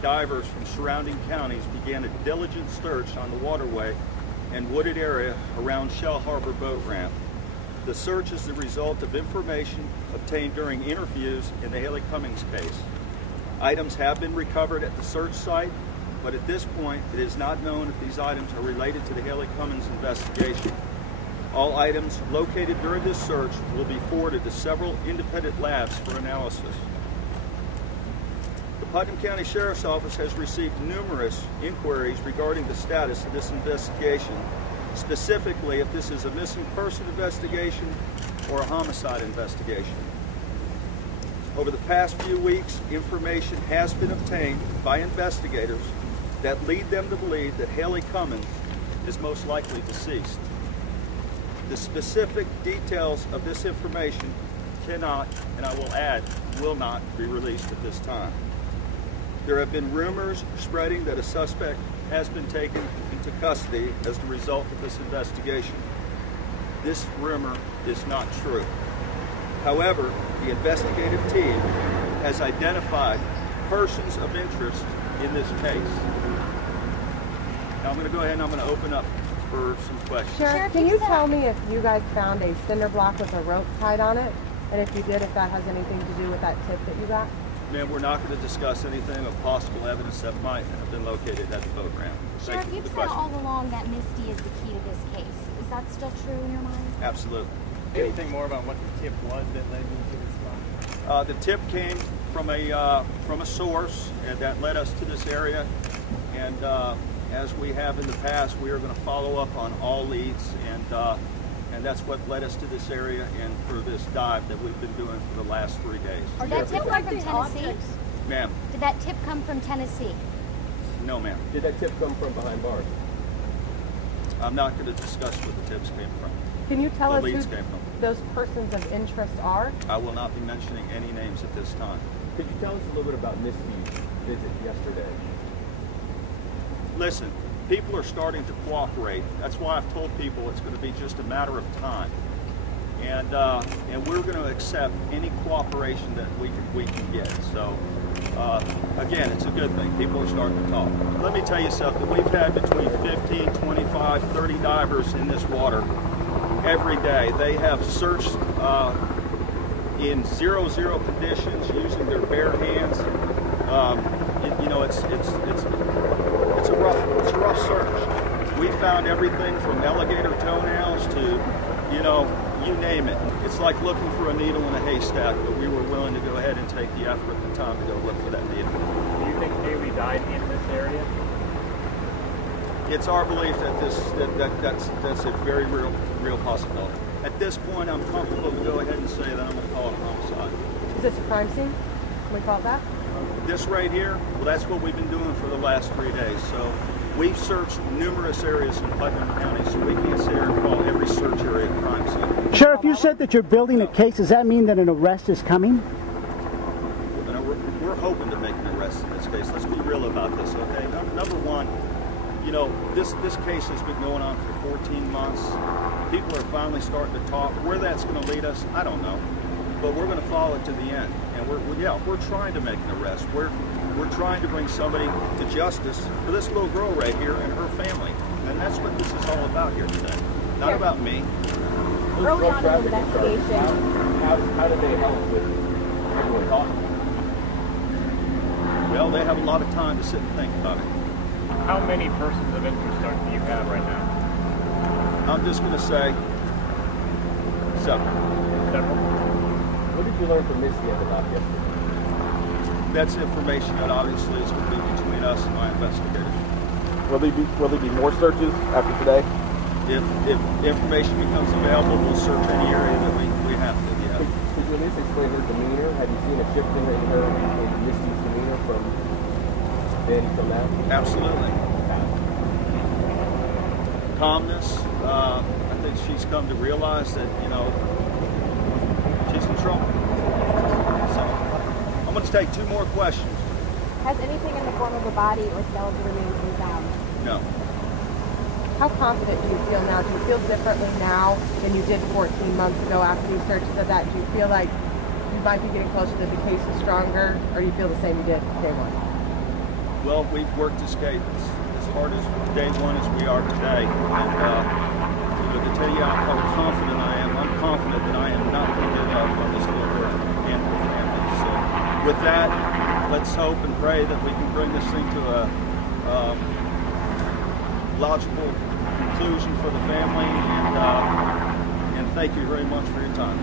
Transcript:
divers from surrounding counties began a diligent search on the waterway and wooded area around Shell Harbor boat ramp. The search is the result of information obtained during interviews in the Haleigh Cummings case. Items have been recovered at the search site, but at this point it is not known if these items are related to the Haleigh Cummings investigation. All items located during this search will be forwarded to several independent labs for analysis. The Putnam County Sheriff's Office has received numerous inquiries regarding the status of this investigation, specifically if this is a missing person investigation or a homicide investigation. Over the past few weeks, information has been obtained by investigators that lead them to believe that Haleigh Cummings is most likely deceased. The specific details of this information cannot, and I will add, will not be released at this time. There have been rumors spreading that a suspect has been taken into custody as the result of this investigation. This rumor is not true. However, the investigative team has identified persons of interest in this case. Now I'm going to go ahead and I'm going to open up for some questions. Sheriff, can you tell me if you guys found a cinder block with a rope tied on it? And if you did, if that has anything to do with that tip that you got? Ma'am, we're not going to discuss anything of possible evidence that might have been located at the boat ramp. Sheriff, you've said all along that Misty is the key to this case. Is that still true in your mind? Absolutely. Anything more about what the tip was that led you to this spot? The tip came from a source that led us to this area, and as we have in the past, we are going to follow up on all leads, and that's what led us to this area and for this dive that we've been doing for the last 3 days. Did that tip come from Tennessee? Ma'am. Did that tip come from Tennessee? No, ma'am. Did that tip come from behind bars? I'm not going to discuss where the tips came from. Can you tell us who came from. Those persons of interest are? I will not be mentioning any names at this time. Could you tell us a little bit about Misty's visit yesterday? Listen, people are starting to cooperate. That's why I've told people it's going to be just a matter of time. And we're going to accept any cooperation that we can get. So, again, it's a good thing. People are starting to talk. Let me tell you something. We've had between 15, 25, 30 divers in this water every day. They have searched in 0-0 conditions using their bare hands. It's a rough search. We found everything from alligator toenails to, you name it. It's like looking for a needle in a haystack, but we were willing to go ahead and take the effort and the time to go look for that needle. Do you think Haleigh died in this area? It's our belief that that's a very real possibility. At this point, I'm comfortable to go ahead and say that I'm going to call it a homicide. Is this a crime scene? Can we call it that? This right here, well, that's what we've been doing for the last 3 days. So we've searched numerous areas in Putnam County, so we can't sit here and call every search area a crime scene. Sheriff, you said that you're building a case. Does that mean that an arrest is coming? We're hoping to make an arrest in this case. Let's be real about this, okay? Number one, this case has been going on for 14 months. People are finally starting to talk. Where that's going to lead us, I don't know. But we're going to follow it to the end. And we're trying to make an arrest. We're trying to bring somebody to justice for this little girl right here and her family. And that's what this is all about here today. Not about me. Early on in the investigation. How did they help with everyone talking? Well, they have a lot of time to sit and think about it. How many persons of interest do you have right now? I'm just going to say several. Several? What did you learn from Misty about yesterday? That's information that obviously is going to be between us and my investigators. Will there be more searches after today? If information becomes available, we'll search any area that we have to. Yeah. Could you at least explain her demeanor? Have you seen a shift in Misty's demeanor from that? Absolutely. Calmness. I think she's come to realize that she's in trouble. So I'm going to take 2 more questions. Has anything in the form of a body or skeletal remains been found? No. How confident do you feel now? Do you feel differently now than you did 14 months ago after you searched of that? Do you feel like you might be getting closer to the case is stronger, or do you feel the same you did day one? Well, we've worked to escape as hard as day one as we are today. And to tell you how confident I am, I'm confident that I am not going to give up on this little girl and her family. So with that, let's hope and pray that we can bring this thing to a logical conclusion for the family. And thank you very much for your time.